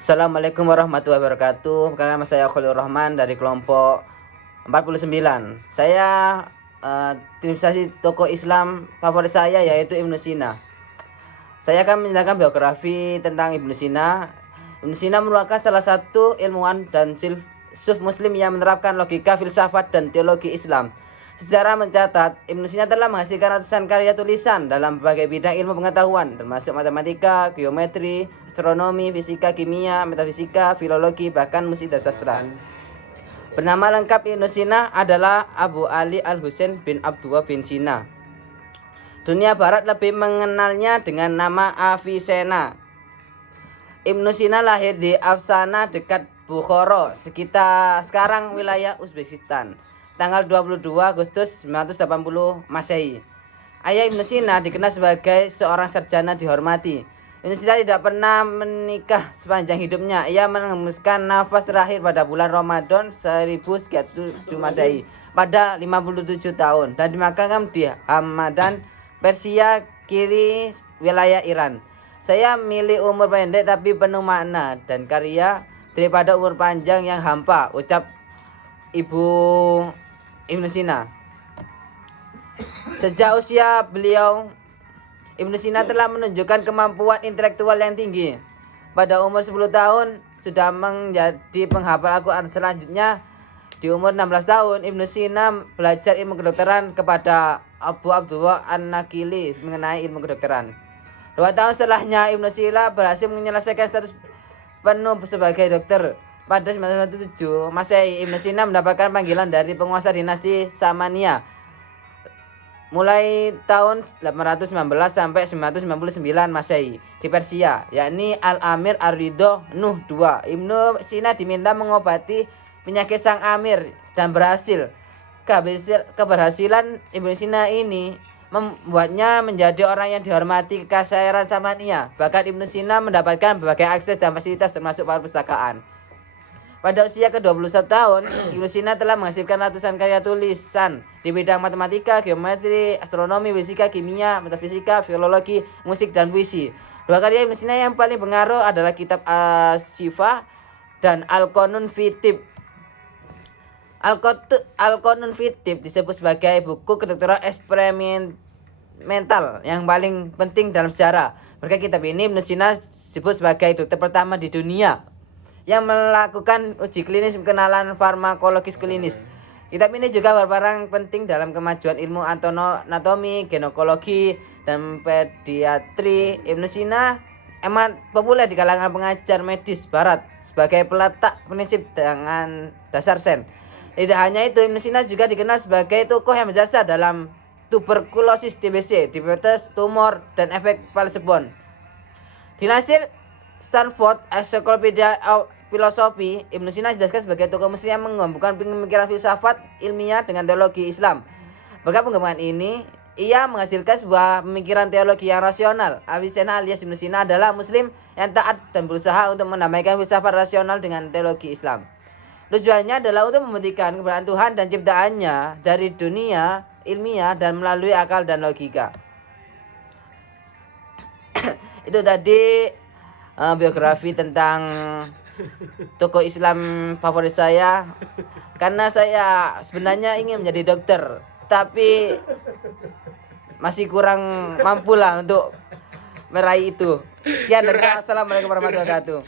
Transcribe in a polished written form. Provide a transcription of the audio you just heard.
Assalamualaikum warahmatullahi wabarakatuh. Nama saya Khalil Rahman dari kelompok 49. Saya tim tokoh Islam favorit saya yaitu Ibnu Sina. Saya akan menjelaskan biografi tentang Ibnu Sina. Ibnu Sina merupakan salah satu ilmuwan dan filsuf muslim yang menerapkan logika, filsafat, dan teologi Islam. Sejarah mencatat, Ibnu Sina telah menghasilkan ratusan karya tulisan dalam berbagai bidang ilmu pengetahuan, termasuk matematika, geometri, astronomi, fisika, kimia, metafisika, filologi, bahkan musik dan sastra. Bernama lengkap Ibnu Sina adalah Abu Ali Al-Husain bin Abdullah bin Sina. Dunia Barat lebih mengenalnya dengan nama Avicenna. Ibnu Sina lahir di Afsana dekat Bukhara, sekitar sekarang wilayah Uzbekistan, tanggal 22 Agustus 1980 Masehi. Ayah Ibnu Sina dikenal sebagai seorang sarjana dihormati. Ibnu Sina tidak pernah menikah sepanjang hidupnya. Ia menghembuskan nafas terakhir pada bulan Ramadan 1107 Masehi pada 57 tahun dan dimakamkan di Hamadan, Persia, kiri wilayah Iran. Saya milih umur pendek tapi penuh makna dan karya daripada umur panjang yang hampa, ucap Ibnu Sina. Sejak usia beliau, Ibnu Sina telah menunjukkan kemampuan intelektual yang tinggi. Pada umur 10 tahun sudah menjadi penghafal Al-Quran. Selanjutnya di umur 16 tahun Ibnu Sina belajar ilmu kedokteran kepada Abu Abdullah An-Nakili mengenai ilmu kedokteran. 2 tahun setelahnya Ibnu Sina berhasil menyelesaikan status penuh sebagai dokter. Pada 1997 Masehi, Ibnu Sina mendapatkan panggilan dari penguasa dinasti Samaniyah mulai tahun 819 sampai 999 Masehi di Persia, yakni Al-Amir Ar-Ridho Nuh II. Ibnu Sina diminta mengobati penyakit sang amir dan berhasil. Keberhasilan Ibnu Sina ini membuatnya menjadi orang yang dihormati Kekaisaran Samaniyah. Bahkan Ibnu Sina mendapatkan berbagai akses dan fasilitas termasuk perpustakaan. Pada usia ke-21 tahun, Ibnu Sina telah menghasilkan ratusan karya tulisan di bidang matematika, geometri, astronomi, fisika, kimia, metafisika, filologi, musik, dan puisi. 2 karya Ibnu Sina yang paling pengaruh adalah kitab Asy-Syifa dan Al-Qanun fi Tibb. Al-Qanun fi Tibb disebut sebagai buku kedokteran eksperimental yang paling penting dalam sejarah. Berkat kitab ini, Ibnu Sina disebut sebagai dokter pertama di dunia yang melakukan uji klinis pengenalan farmakologis klinis. Kitab ini juga berperan penting dalam kemajuan ilmu anatomi, ginekologi, dan pediatri. Ibnu Sina amat populer di kalangan pengajar medis barat sebagai peletak prinsip dengan dasar sains. Tidak hanya itu, Ibnu Sina juga dikenal sebagai tokoh yang berjasa dalam tuberkulosis, TBC, diabetes, tumor, dan efek placebo. Dilansir Stanford Encyclopedia of Philosophy, Ibnu Sina dijelaskan sebagai tokoh muslim yang menggabungkan pemikiran filsafat ilmiah dengan teologi Islam. Berkat pengembangan ini, ia menghasilkan sebuah pemikiran teologi yang rasional. Avicenna alias Ibnu Sina adalah muslim yang taat dan berusaha untuk mendamaikan filsafat rasional dengan teologi Islam. Tujuannya adalah untuk membuktikan keberadaan Tuhan dan ciptaannya dari dunia ilmiah dan melalui akal dan logika. Itu tadi biografi tentang tokoh Islam favorit saya. Karena saya sebenarnya ingin menjadi dokter, tapi masih kurang mampu lah untuk meraih itu. Sekian dari saya. Assalamualaikum warahmatullahi wabarakatuh.